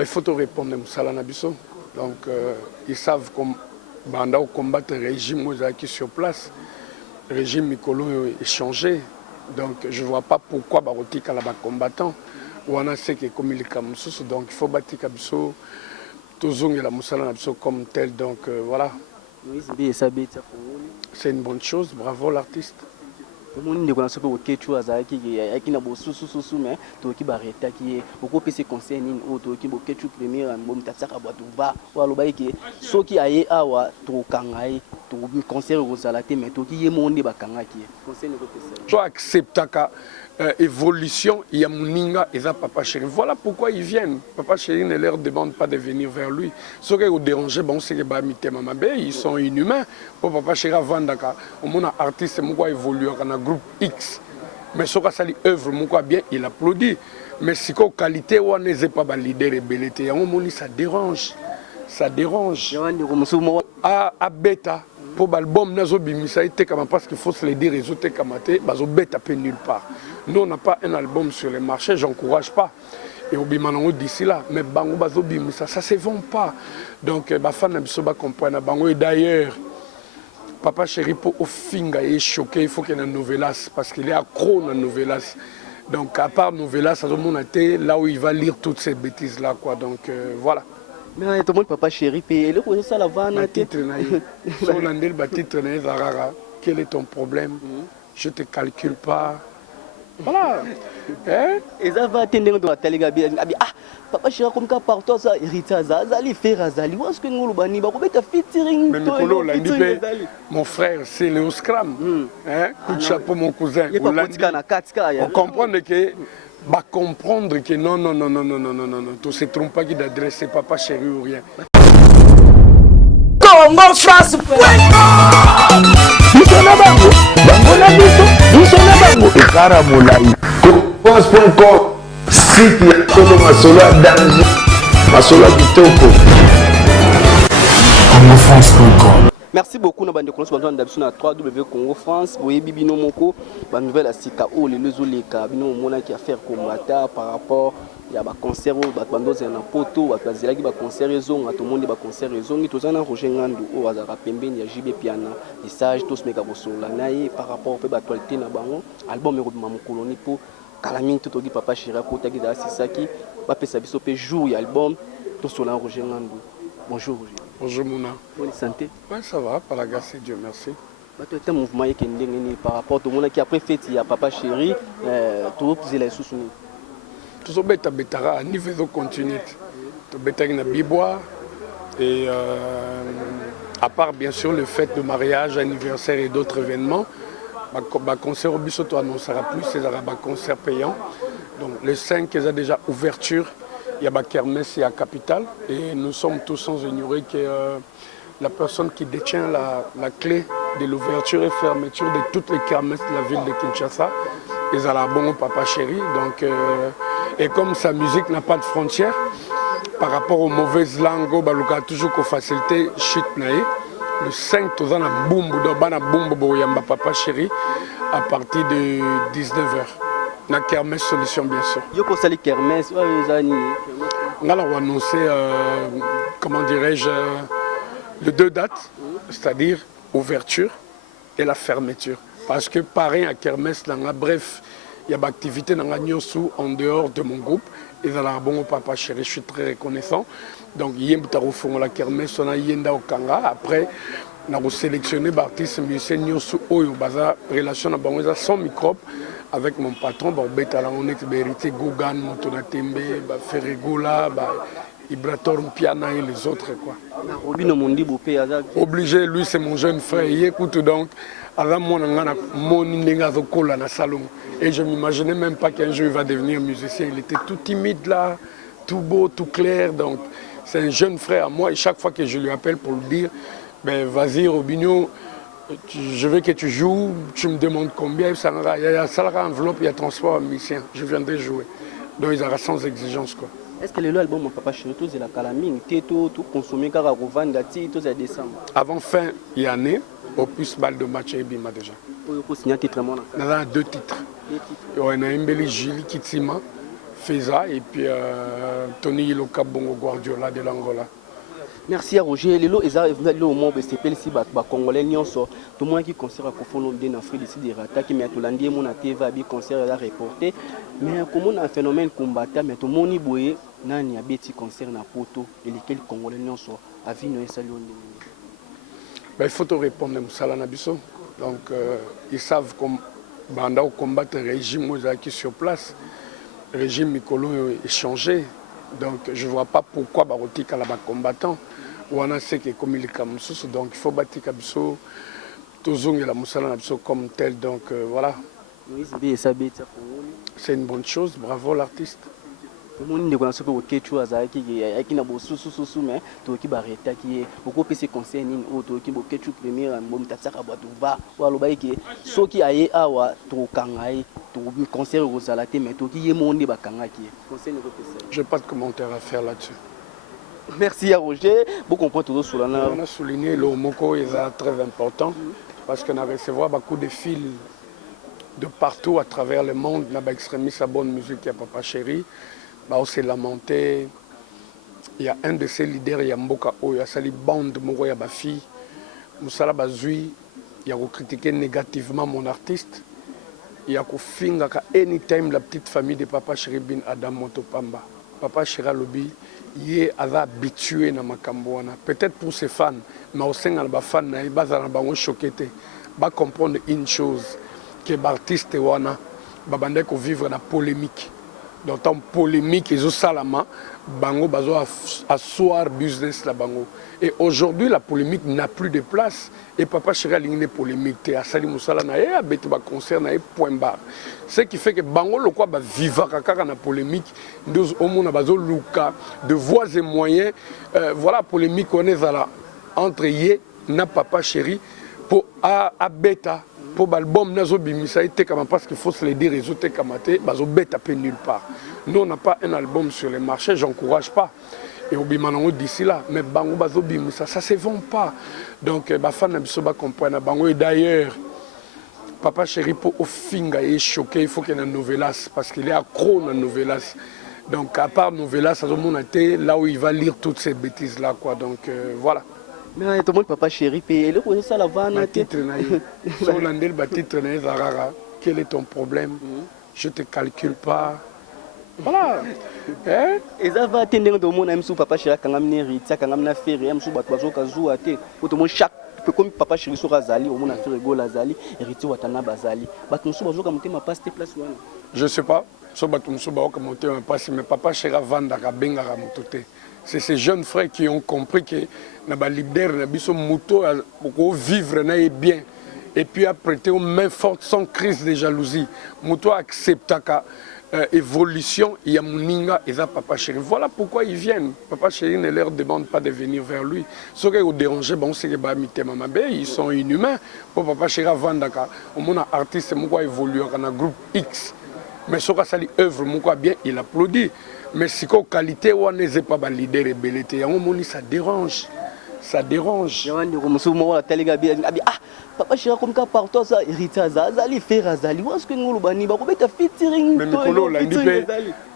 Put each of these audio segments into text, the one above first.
il faut te répondre Moussala Nabiso. Donc, ils savent comme Banda combattre le régime qui est sur place. Le régime Mikolo est changé. Donc, je ne vois pas pourquoi Barotika là-bas combattant. Ou on a ce qui est comme il est. Donc, il faut battre Kabiso, Tozong et la Moussala Nabiso comme tel. Donc, voilà. C'est une bonne chose. Bravo l'artiste. Monde ko na sope okechu azaki akina bosusususu mais to ki bareta ki oko pese conseil nini o to ki bokechu premier album tatsaka batu ba walo ba ki soki aye awa to kangai to conseil ko salate mais to ki ye monde ba kangaki conseil ne ko pese to acceptaka évolution il y a Mouninga et ça Papa Chéri. Voilà pourquoi ils viennent. Papa Chéri ne leur demande pas de venir vers lui. Ce qui est dérangé, bon, c'est que ils sont inhumains. Pour Papa Chéri avant Dakar, on a artiste qui évolue dans un groupe X. Mais ce qui est œuvre, bien, il applaudit. Mais si la qualité, on n'est pas leader et belleté, ça dérange. Ça dérange. À bêta. Pour l'album, parce qu'il faut se le dire, les autres bêta nulle part. Nous, on n'a pas un album sur les marchés, je n'encourage pas. Et au Bimanango d'ici là, mais Bango ça ne se vend pas. Donc, les fans ne comprennent pas. Et d'ailleurs, Papa Chéri, pour au finga, il est choqué, il faut qu'il y ait un Novelas, parce qu'il est accro à Novelas. Donc, à part Novelas, ça été là où il va lire toutes ces bêtises-là. Donc, voilà. Mais tout le monde Papa Chéri, et le coup, ça la va, quel est ton problème? Je ne te calcule pas. Voilà. Et ça va attendre dans la télé. Ah, Papa Chéri, comme ça, partout, ça, Rita, Zali, Ferrazali. Où est-ce que nous allons faire featuring? Mon frère, c'est Léo Scram. Coup de chapeau, mon cousin. On comprend que. Va comprendre que non, tu ne se trompes pas d'adresser Papa Chéri ou rien. Congo France. Nous sommes France.com. Site ya Tolo Masola danger. Masola Kitoko. CongoFrance.com. Merci beaucoup na bande konos bantu ndabisuna 3W Congo France boye bibino moko ba nouvelle asika o les lezoleka bino mona ki affaire combattre par rapport ya ba concert ba bandoze na poto ba kazelaki ba concert ezonga to monde ba concert ezongi tozana Roger Ngandu o azaka pembeni ya JB Piana message tous meka bosola naye par rapport pe ba actualité na bango album e ma mokoloni po kalamine to togi Papa Chéri ko tagi da sisaki ba pesa biso pe jour ya album to sola Roger Ngandu. Bonjour Roger. Bonjour Mouna. Bonne santé. Oui, ça va, par la grâce de Dieu, merci. Tu as un mouvement qui est par rapport au monde qui après fait il y a Papa Chéri, tout les les sous-soumis. Tout ça bête à niveau de continuer. Tout bête à bibois et à part bien sûr le fait de mariage, anniversaire et d'autres événements, le concert au Bissot annoncera plus, c'est un concert payant. Donc les 5 ils ont déjà ouverture. Il y a Kermesse et à Capitale et nous sommes tous sans ignorer que la personne qui détient la clé de l'ouverture et fermeture de toutes les kermesses de la ville de Kinshasa est à la bonne Papa Chéri. Donc, et comme sa musique n'a pas de frontières, par rapport aux mauvaises langues, il y a toujours qu'aux facilités shit nae. Le 5, tout ça, na Papa Chéri à partir de 19h. La kermesse solution bien sûr. Yoko sali kermesse, on a annoncé, comment dirais-je, les 2 dates, c'est-à-dire ouverture et la fermeture. Parce que pareil à kermesse, bref, il y a des activités en dehors de mon groupe. Et dans la bon Papa Chéri, je suis très reconnaissant. Donc il y a la kermesse, on a yenda au Kanga. Après, on a sélectionné des artistes musiciens Oyo, relation sans microbe. Avec mon patron, on est hérité Gougan, Motonatembe, Ferregola, Ibrator Piana et les autres. Obligé, lui c'est mon jeune frère. Il écoute donc, et je ne m'imaginais même pas qu'un jour il va devenir musicien. Il était tout timide là, tout beau, tout clair. Donc c'est un jeune frère à moi et chaque fois que je lui appelle pour lui dire, vas-y Robinho, je veux que tu joues, tu me demandes combien, il y a salaire enveloppe, il y a transport à musicien, je viendrai jouer. Donc ils auront sans exigence quoi. Est-ce que le album Papa Chéri, c'est la calamine, tout consommé car à revendre, tout c'est décembre. Avant fin d'année, au plus balle de match et bima déjà. Pour signer titre on a 2 titres. On a un Julie Kitsima, Feza et puis Tony Iloka Bongo Guardiola de l'Angola. Merci à Roger. Lelo le moment de s'appeler si Congolais nyonso tout le monde qui concert à Kofono bien en Afrique d'ici des rata qui met tout l'année mon TV à bi concert à reporter mais comme on a un phénomène combattant mais tout monde boye nani a beti concert na poto et lesquels Congolais nyonso a vu no salon. Il faut te répondre Moussala Nabiso. Donc ils savent comme banda au combattre le régime qui sur place. Le régime Mikolo est changé. Donc je ne vois pas pourquoi Barotika là combattant. On a sait que comme il est comme donc il faut battre Kabiso, Tozong et la Moussala Nabiso comme tel. Donc voilà. C'est une bonne chose. Bravo l'artiste. Tout le monde ne sait pas quel chose qui n'a pas sous mais tout qui barreta qui est beaucoup plus concerné auto qui beaucoup chose premier bon tatsaka boîte va ou alors qui so qui aye awa to kangai to concert aux salaté mais tout qui est monde ba kanga qui concerne le PC. Je n'ai pas de commentaire à faire là-dessus. Merci à Roger. Beaucoup comprendre toujours sur la. On a souligné le Moko est très important parce qu'on a recevoir beaucoup de fils de partout à travers le monde. On a extrémiste à bonne musique à Papa Chéri. On s'est lamenté. Il y a un de ses leaders, il y a Mboka O, il y a Sali Bande, Moro Yabafi, Moussala Bazoui, il y a critiqué négativement mon artiste. Il y a finga anytime la petite famille de Papa Chéri Bin Adam Motopamba. Papa Chéri Lobi, il est habitué à Makamboana. Peut-être pour ses fans, mais au sein de les fans, ils sont choqués. Ils vont comprendre une chose, que l'artiste va vivre la polémique. Donc, en polémique, ils ont salama, bango bazo asseoir business la bango. Et aujourd'hui, la polémique n'a plus de place. Et Papa Chéri a ligné polémique. À Sali Moussala na a bête ba concert na point barre. Ce qui fait que bango le quoi ba vivre kaka na polémique. Nous au monde bazo luka de voies et moyens. Voilà polémique on est là entre yé na Papa Chéri pour à bêta. Pour l'album Nazo Bimisa été comme parce qu'il faut se le dire ils ont été kamaté bazo bête à peine nulle part. Nous on n'a pas un album sur les marchés, j'encourage pas. Et au bimanango d'ici là, mais bango bazo bimisa ça se vend pas. Donc ba fan na biso ba comprendre bango et d'ailleurs Papa Chéri pour au finga est choqué, il faut qu'il y ait une novelas parce qu'il est accro à novelas. Donc à part novelas, ça a été là où il va lire toutes ces bêtises là quoi. Donc voilà. Mais tout le monde Papa Chéri paye le quoi ça la vanne titre son landel ba titre na Zarara. Quel est ton problème? Je te calcule pas. Voilà. Et ça va attendre dans mon ami sous Papa Chéri quand on est rita quand on a fait rien sous bateau kazu até pour tout le monde chaque comme Papa Chéri sur Azali au monde a fait rigolo Azali hérité watana bazali bateau sous bateau comme ma passe tes places là. Je sais pas so bateau sous bateau comme monter un passe mais Papa Chéri vanda ka benga ka mototé. C'est ces jeunes frères qui ont compris que na ba leader na biso moto pour vivre na bien et puis a prêté aux mains fortes sans crise de jalousie. Moto accepta ka évolution, il y a Mouninga et ça Papa Chéri. Voilà pourquoi ils viennent. Papa Chéri ne leur demande pas de venir vers lui. Ce qui est dérangé, bon, c'est que ils sont inhumains. Pour Papa Chéri, Vandaka, au monde artiste, moi évolue dans un groupe X. Mais ce qui est œuvre, moi bien, il applaudit. Mais si la qualité, on n'est pas un leader et belleté. Ça dérange. Ça dérange. Papa Chéri comme ça partout ça hérité Azali faire Azali où est-ce que nous le bani ba ko beta featuring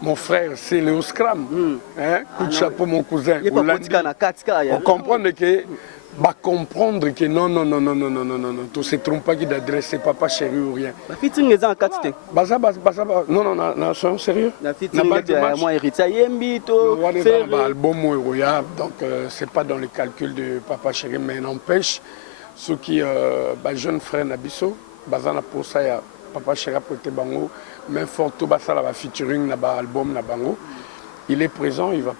mon frère c'est Léo Scram coup de chapeau mon cousin on comprend que comprendre que non tout se trompe pas qui d'adresser Papa Chéri ou rien featuring les en 4 non c'est sérieux la featuring moi hérité yembi to faire album donc c'est pas dans le calcul de Papa Chéri mais n'empêche ceux qui jeune frère Nabiso bazana pour ça ya Papa Chéri prêté bango même forto basa la featuring na ba album na bango il est présent il va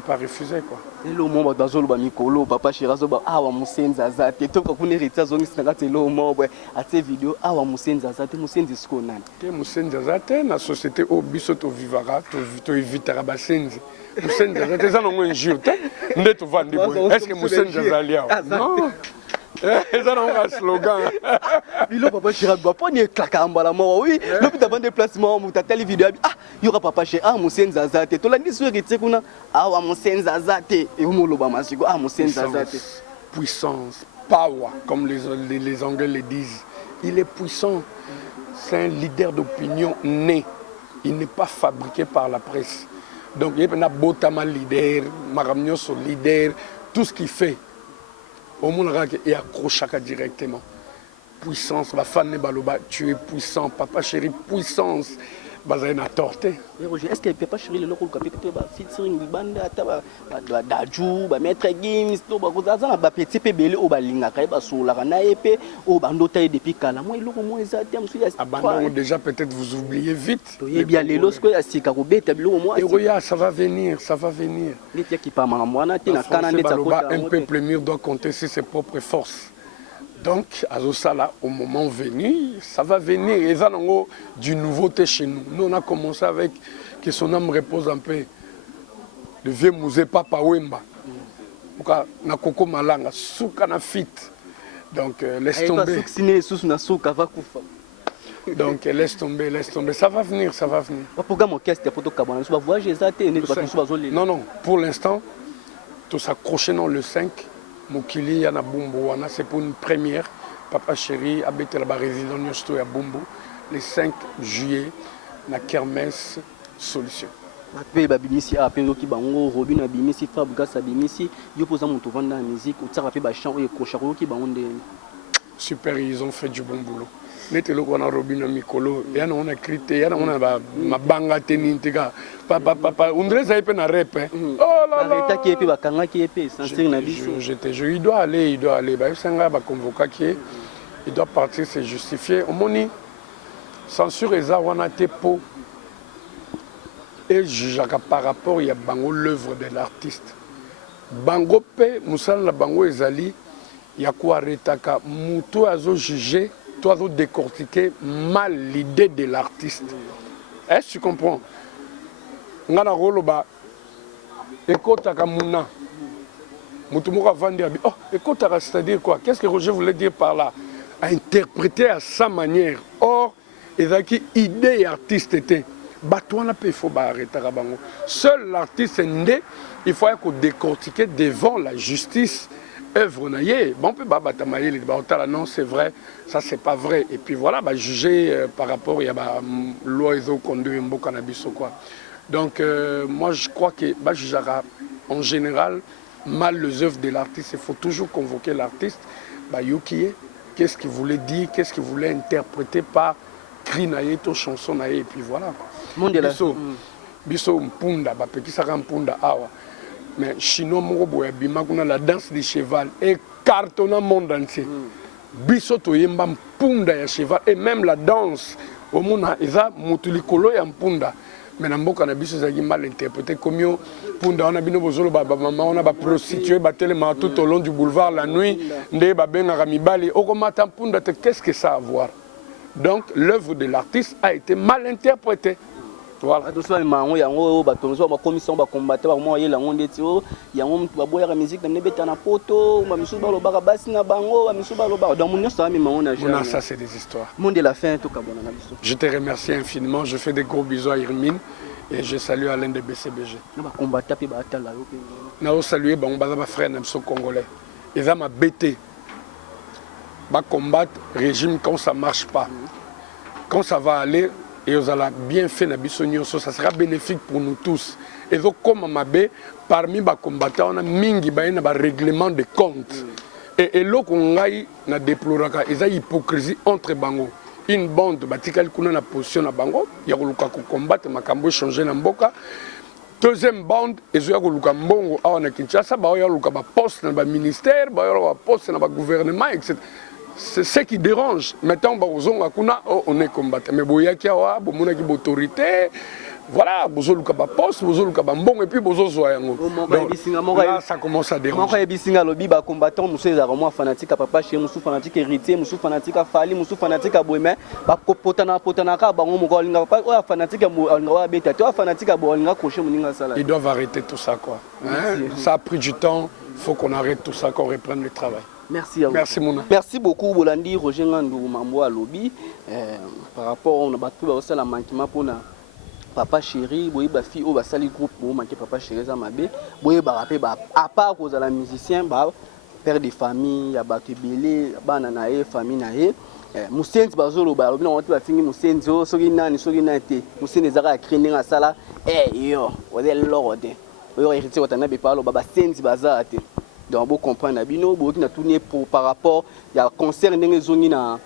pas refuser quoi et le moment bazolo ba mikolo Papa Chéri zo ba awa musenza zate to ko kunirita zongi sinagate lo moment a ces vidéos awa musenza zate musenzi siko nani te musenza zate na société au biso to vivara to évitera basenzi musenza zate ça non un jour ndeto vandi est-ce que musenza zalia non ça non un slogan bilo Papa Chéri ba poni klaka mbala mo oui le but avant déplacement mu tatali vidéo il y aura Papa Chéri musenza zate to landi so rete kuna awa musenza zate et umoloba masiko musenza zate puissance power comme les Anglais le disent il est puissant c'est un leader d'opinion né il n'est pas fabriqué par la presse. Donc il y a Botama leader, Maramnioso leader, tout ce qu'il fait. Au monde il accroche directement. Puissance, ma fan baloba, tu es puissant, papa chéri, puissance. Bazaina torté. Est-ce que Papa Chéri le local capité ba featuring banda ta ba daju ba maître games to ba koza ba petit pe belé o ba linga ka ba sola na epé o bando taille depuis kala moi iloko moi ezate musu ya abandon déjà peut-être vous oubliez vite. Et bien les lorsque ya sika ko beta biloko moi. Et ça va venir, ça va venir. Les qui pas mwana te na kana ndeta kota. Un peuple mûr doit compter sur ses propres forces. Donc, à Zosala, au moment venu, ça va venir. Et ça, du nouveauté chez nous. Nous, on a commencé avec que son âme repose un peu. Le vieux musée Papa Wemba. Na Koko Malanga, Souka na fit. Donc, laisse tomber. Donc, laisse tomber, laisse tomber. Ça va venir, ça va venir. Non, non, pour l'instant, tout s'accrocher dans le 5. Mokili yana Bumbu, c'est pour une première. Papa Chéri habite là-bas, résident à Bumbu, le 5 juillet, na Kermesse Solution. Super, ils ont fait du bon boulot. Netelo kona Robina Mikolo, yana on a crité, yana on a ma banga tenintega. Papa, on dirait ça na rep. Oh là là. Il doit aller, il doit aller. Sanga ba convoquer qui il doit partir, c'est justifié. Au moni censure eza wana tepo. Et jugaka par rapport il y a bango l'œuvre de l'artiste. Bango pe musala la bango ezali ya quoi retaka muto azo juger. Toi, tu décortiquer mal l'idée de l'artiste. Est-ce que tu comprends? Ngana roloba ekotaka muna. Mutumura vendre oh ekotaka c'est-à-dire quoi? Qu'est-ce que Roger voulait dire par là? À interpréter à sa manière. Or, ezaki idée artiste était. Batouana pe faut arrêter bango. Seul l'artiste ndé, il faut qu'on décortiquer devant la justice. Œuvre naïe, bon peut pas batamailler les baotala non c'est vrai, ça c'est pas vrai et puis voilà bah juger par rapport il y a bah l'oiseau conduit un beau cannabis ou quoi. Donc moi je crois que bah jugera en général mal les œuvres de l'artiste, il faut toujours convoquer l'artiste bah yuki qu'est-ce qu'il voulait dire, qu'est-ce qu'il voulait interpréter par cri naïe to chanson naïe et puis voilà quoi. Biso mpunda bah petit ça mpunda awa. Mais chinois morobo bimakuna la danse du cheval et cartonne le monde entier. Bisoto yemba mpunda ya cheval et même la danse au monde eza mutulikolo ya mpunda. Mais na mboka na biso zaki mal interprété comme yo punda on a bino bozolo ba maman on a ba prostituée ba tellement tout au long du boulevard la nuit nde ba benga mibali okomata mpunda qu'est-ce que ça a à voir? Donc l'œuvre de l'artiste a été mal interprétée. Voilà. Ça c'est des histoires. Je te remercie infiniment, je fais des gros bisous à Irmine et je salue Alain de BCBG. Je salue mes frères congolais. Ils ont bêté. Ils combattre le régime quand ça ne marche pas. Quand ça va aller, et vous allez bien fait na bisonio, ça sera bénéfique pour nous tous. Et donc comme Mabé, parmi les combattants, on a mingi baïna ba règlement de compte. Et là qu'on a na déploraka, ils ont hypocrisie entre bango. Une bande batikal kuna na position na bango, ya koluka ko combattre makambo changer na mboka. Deuxième bande, ils ont koluka mbongo a na Kinshasa, ba ya koluka ba poste na ba ministère, ba ya poste na ba gouvernement etc. C'est ce qui dérange. Maintenant, on est combattant. Mais il y a une autorité. Voilà, vous avez un poste, vous avez un bon, et puis vous avez un là, ça commence à déranger. Combattant, nous sommes fanatiques à papa, nous sommes fanatiques héritiers, nous sommes fanatiques à Fali, nous sommes fanatiques à Boémé. Ils doivent arrêter tout ça, quoi. Ça a pris du temps, il faut qu'on arrête tout ça, qu'on reprenne le travail. Merci à vous. Merci Mouna. Merci beaucoup Bolandi Roger Ngandou Mambo à lobby par rapport on a battu aussi la manquement pour Papa Chéri, boye ba fille au basali groupe pour manquer Papa Chéri za mabe, boye ba rapper ba à part cause la musicien ba père de famille ya bato ebele bana na ye famille na ye musenzi bazoloba alobi na wantu bafingi musenzi soki nani te musenzi ezaka ya créer ndenge asala yo oze loko te oyo héritier watana bepa aloba basenzi baza te donc bo comprendre na bino boki na tourner par rapport ya concert ndenge ezongi na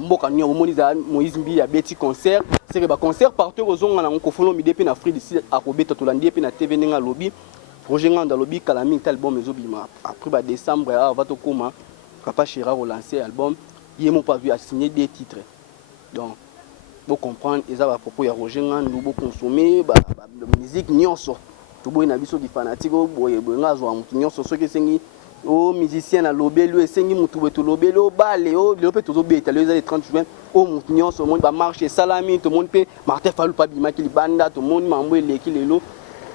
mboka nyo omoni za Moïse Mbi ya beti concert c'est que ba concert partout ozonga na nkofolo mide pe na Afrique d'ici akobeta tolandi pe na TV ndenge lobby projet nganda lobby kalami album ezobima après ba décembre va to koma Papa Chira relancer album yemo pas vu a signer des titres donc bo comprendre eza ba propos ya Roger Ngandu bo consommer ba musique nyonso to boy na biso di fanatique boye ngazo mutu nyonso soki sengi o musicien à lobelo et sengi mutu beto lobelo bale o le peut toujours beta les 30 juin o mutu nyonso monde ba marcher salami tout monde pe Martin Fallou pas bima ki banda tout monde mambo eleki lelo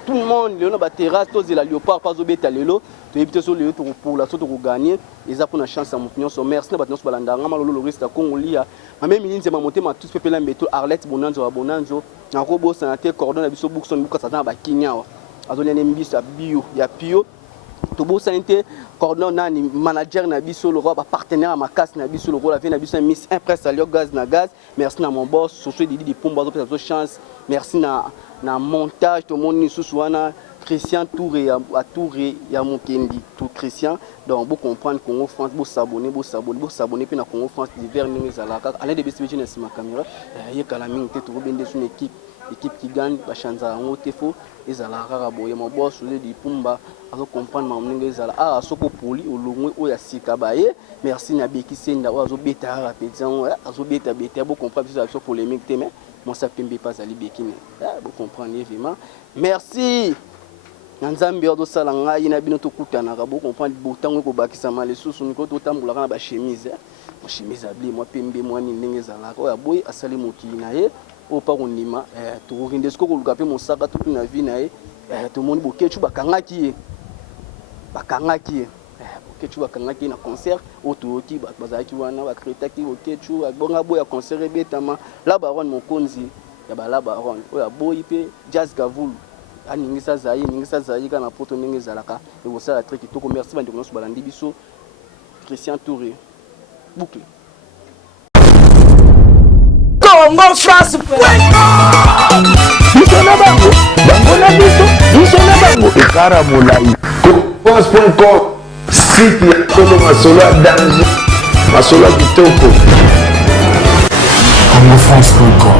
tout le monde le ba terrasse to la léopard pas obeta lelo to éviter so le pour la soto ko gagner les a pour na chance à mutu nyonso merci na ba nyonso balanda ngama lolo reste kongo lia même minute ma monter ma tous peuple la beto Arlette Bonanzo na ko bo santé cordon na biso bookson buka sa ba kinyawa azoli na mbiso ya bio ya pio to bo santé cordon nani manager na biso le roi partenaire ma casse na biso le roi la vie na biso Miss Impress alio gaz na gaz merci na mon boss soso Didi Pomba zo peut chance merci na montage to moni suswana Christian Touré à Touré ya Mokendi tout Christian donc vous comprendre Congo France vous s'abonner puis na Congo France divers ningi zalaka aller de bisi na sima caméra ye kala mingi te to bende son équipe qui gagne ba chanza ngo tefo ezalaka ka boye mo boss le di Pumba azo comprendre ma ningi ezala soko poli olongwe o ya sika baye merci na beki senda o azo beta rapetian azo beta vous comprendre ça sur polémique te mais moi ça pembe pas ali beki vous comprendre évidemment merci Nzambe odo sala ngai na bino to kutana ka bo comprendre botango ko bakisa male susu niko to tambola kana ba chemise abli moi pembe moi ni ndenge zala ko ya boy asali mokili na ye o pa konima to rinde sko ko luka pe mosaka to na vie na ye to moni bokechu bakangaki bokechu bakangaki na concert o to ti bazaki wana ba kritaki bokechu bonga boya concert betama la baron mokonzi ya ba la baron o ya boy pe jazz gavulu ningisa zayi kana poto ndenge zalaka et vous ça la très kitoko merci bandi kono balandi biso Christian Touré boucle Congo France biso na bango na biso na bango ekara molai France.com site ya tolo masolo ya danger masolo ya kitoko Congo France.com